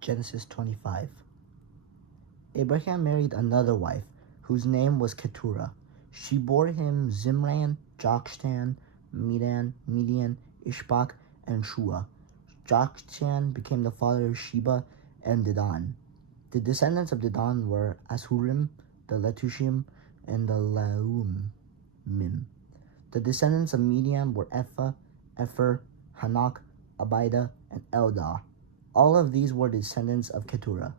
Genesis 25. Abraham married another wife, whose name was Keturah. She bore him Zimran, Jokshan, Median, Ishbak, and Shua. Jokshan became the father of Sheba and Dedan. The descendants of Dedan were Ashurim, the Letushim, and the Laumim. The descendants of Median were Epher, Hanak, Abida, and Eldah. All of these were descendants of Keturah.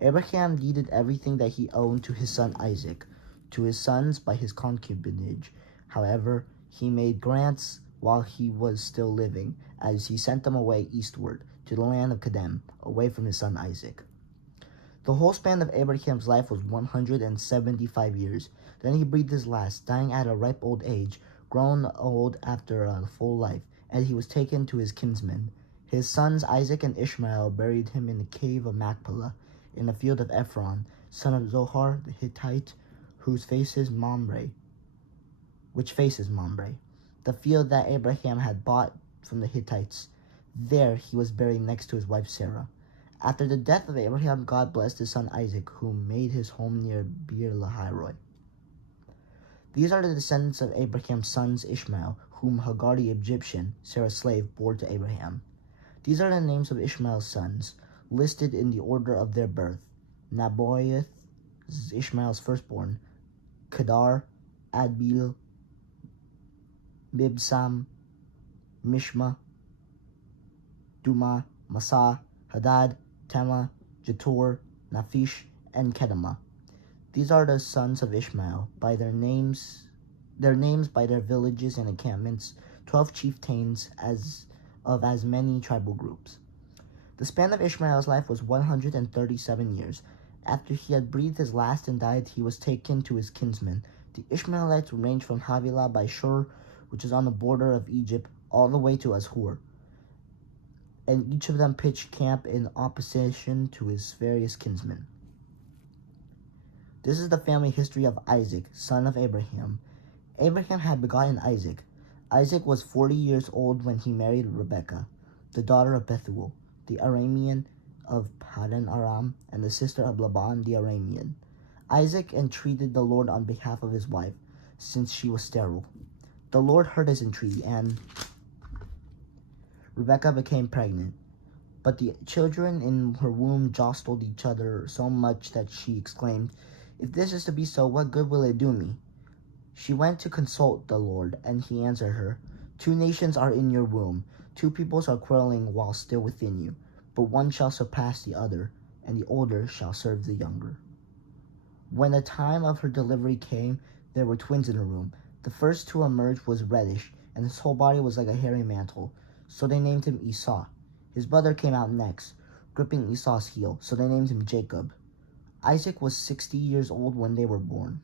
Abraham deeded everything that he owned to his son Isaac, to his sons by his concubinage. However, he made grants while he was still living, as he sent them away eastward, to the land of Kedem, away from his son Isaac. The whole span of Abraham's life was 175 years. Then he breathed his last, dying at a ripe old age, grown old after a full life, and he was taken to his kinsmen. His sons Isaac and Ishmael buried him in the cave of Machpelah, in the field of Ephron, son of Zohar the Hittite, which faces Mamre, the field that Abraham had bought from the Hittites. There he was buried next to his wife Sarah. After the death of Abraham, God blessed his son Isaac, who made his home near Beer Lahai. These are the descendants of Abraham's sons Ishmael, whom Hagar the Egyptian, Sarah's slave, bore to Abraham. These are the names of Ishmael's sons, listed in the order of their birth. Naboth, Ishmael's firstborn, Kedar, Adbeel, Mibsam, Mishma, Duma, Masa, Hadad, Tema, Jetur, Naphish, and Kedema. These are the sons of Ishmael, by their names by their villages and encampments, 12 chieftains of as many tribal groups. The span of Ishmael's life was 137 years. After he had breathed his last and died, he was taken to his kinsmen. The Ishmaelites ranged from Havilah by Shur, which is on the border of Egypt, all the way to Ashur, and each of them pitched camp in opposition to his various kinsmen. This is the family history of Isaac, son of Abraham. Abraham had begotten Isaac. Isaac was 40 years old when he married Rebekah, the daughter of Bethuel, the Aramean of Paddan Aram, and the sister of Laban the Aramean. Isaac entreated the Lord on behalf of his wife, since she was sterile. The Lord heard his entreaty, and Rebekah became pregnant. But the children in her womb jostled each other so much that she exclaimed, "If this is to be so, what good will it do me?" She went to consult the Lord, and he answered her, "Two nations are in your womb, two peoples are quarreling while still within you, but one shall surpass the other, and the older shall serve the younger." When the time of her delivery came, there were twins in her womb. The first to emerge was reddish, and his whole body was like a hairy mantle, so they named him Esau. His brother came out next, gripping Esau's heel, so they named him Jacob. Isaac was 60 years old when they were born.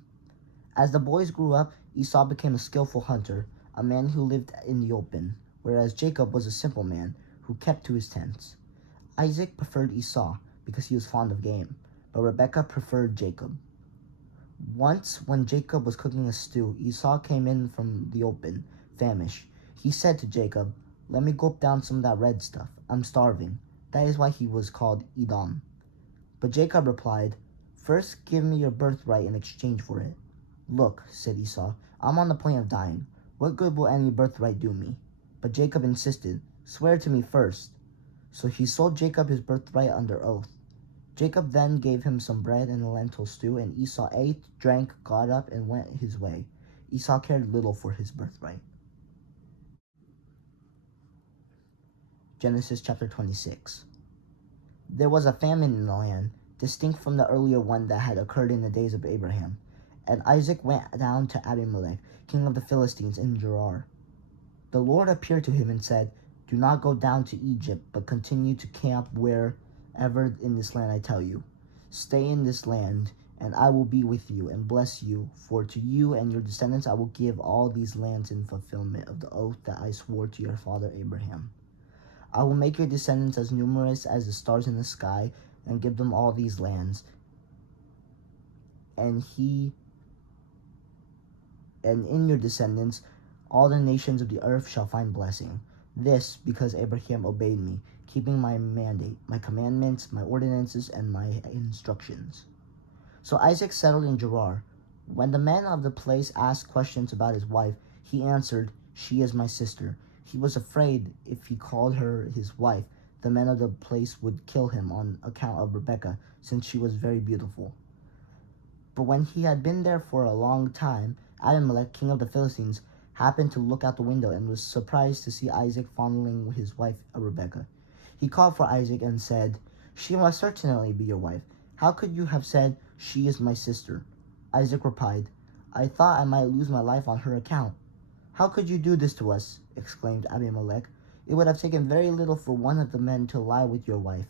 As the boys grew up, Esau became a skillful hunter, a man who lived in the open, whereas Jacob was a simple man who kept to his tents. Isaac preferred Esau because he was fond of game, but Rebekah preferred Jacob. Once, when Jacob was cooking a stew, Esau came in from the open, famished. He said to Jacob, "Let me gulp down some of that red stuff. I'm starving." That is why he was called Edom. But Jacob replied, "First give me your birthright in exchange for it." "Look," said Esau, "I'm on the point of dying. What good will any birthright do me?" But Jacob insisted, "Swear to me first." So he sold Jacob his birthright under oath. Jacob then gave him some bread and a lentil stew, and Esau ate, drank, got up, and went his way. Esau cared little for his birthright. Genesis chapter 26. There was a famine in the land, distinct from the earlier one that had occurred in the days of Abraham. And Isaac went down to Abimelech, king of the Philistines, in Gerar. The Lord appeared to him and said, "Do not go down to Egypt, but continue to camp wherever in this land I tell you. Stay in this land, and I will be with you and bless you, for to you and your descendants I will give all these lands in fulfillment of the oath that I swore to your father Abraham. I will make your descendants as numerous as the stars in the sky, and give them all these lands. And in your descendants all the nations of the earth shall find blessing. This because Abraham obeyed me, keeping my mandate, my commandments, my ordinances, and my instructions. So Isaac settled in Gerar. When the men of the place asked questions about his wife, he answered, "She is my sister." He was afraid if he called her his wife, the men of the place would kill him on account of Rebekah, since she was very beautiful. But when he had been there for a long time, Abimelech, king of the Philistines, happened to look out the window and was surprised to see Isaac fondling his wife Rebekah. He called for Isaac and said, "She must certainly be your wife. How could you have said, 'She is my sister'?" Isaac replied, "I thought I might lose my life on her account." "How could you do this to us?" exclaimed Abimelech. "It would have taken very little for one of the men to lie with your wife,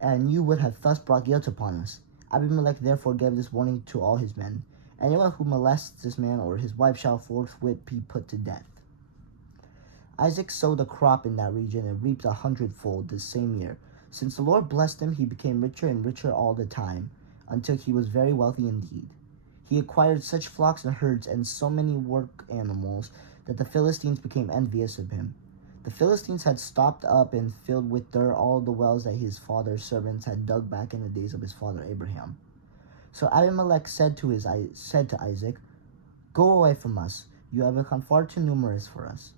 and you would have thus brought guilt upon us." Abimelech therefore gave this warning to all his men: "Anyone who molests this man or his wife shall forthwith be put to death." Isaac sowed a crop in that region and reaped 100-fold the same year. Since the Lord blessed him, he became richer and richer all the time, until he was very wealthy indeed. He acquired such flocks and herds and so many work animals that the Philistines became envious of him. The Philistines had stopped up and filled with dirt all the wells that his father's servants had dug back in the days of his father Abraham. So Abimelech said to Isaac, "Go away from us. You have become far too numerous for us."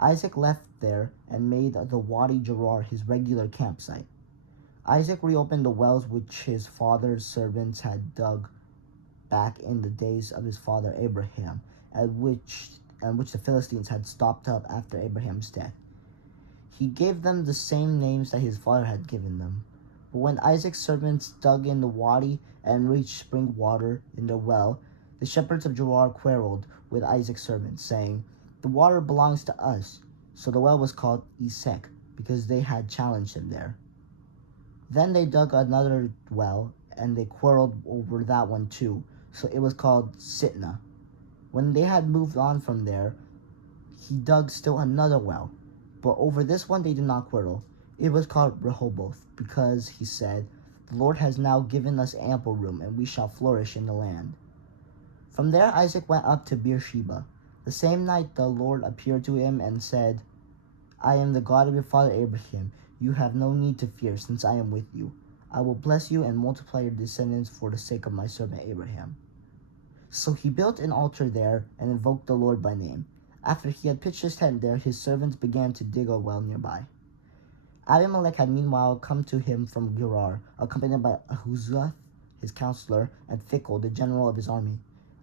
Isaac left there and made the Wadi Gerar his regular campsite. Isaac reopened the wells which his father's servants had dug back in the days of his father Abraham, and which the Philistines had stopped up after Abraham's death. He gave them the same names that his father had given them. But when Isaac's servants dug in the wadi and reached spring water in the well, the shepherds of Gerar quarreled with Isaac's servants, saying, "The water belongs to us." So the well was called Esek, because they had challenged him there. Then they dug another well, and they quarreled over that one too, so it was called Sitnah. When they had moved on from there, he dug still another well, but over this one they did not quarrel. It was called Rehoboth, because he said, "The Lord has now given us ample room, and we shall flourish in the land." From there Isaac went up to Beersheba. The same night the Lord appeared to him and said, "I am the God of your father Abraham. You have no need to fear, since I am with you. I will bless you and multiply your descendants for the sake of my servant Abraham." So he built an altar there and invoked the Lord by name. After he had pitched his tent there, his servants began to dig a well nearby. Abimelech had meanwhile come to him from Gerar, accompanied by Ahuzzath, his counselor, and Phicol, the general of his army.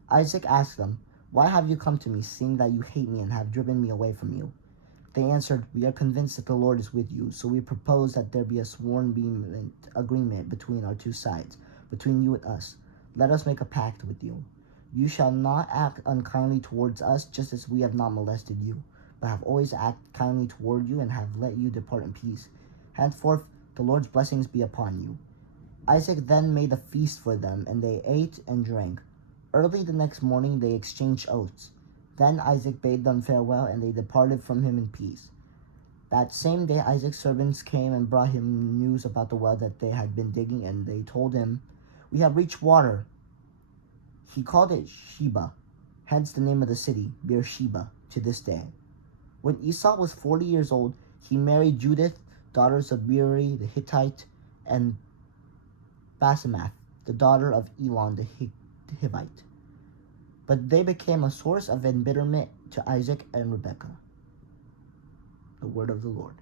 Isaac asked them, "Why have you come to me, seeing that you hate me and have driven me away from you?" They answered, "We are convinced that the Lord is with you, so we propose that there be a sworn agreement between our two sides, between you and us. Let us make a pact with you. You shall not act unkindly towards us, just as we have not molested you, but have always acted kindly toward you and have let you depart in peace. Henceforth, the Lord's blessings be upon you." Isaac then made a feast for them, and they ate and drank. Early the next morning they exchanged oaths. Then Isaac bade them farewell, and they departed from him in peace. That same day Isaac's servants came and brought him news about the well that they had been digging, and they told him, "We have reached water." He called it Sheba, hence the name of the city, Beersheba, to this day. When Esau was 40 years old, he married Judith, daughters of Beeri the Hittite, and Basemath, the daughter of Elon the Hivite. But they became a source of embitterment to Isaac and Rebekah. The word of the Lord.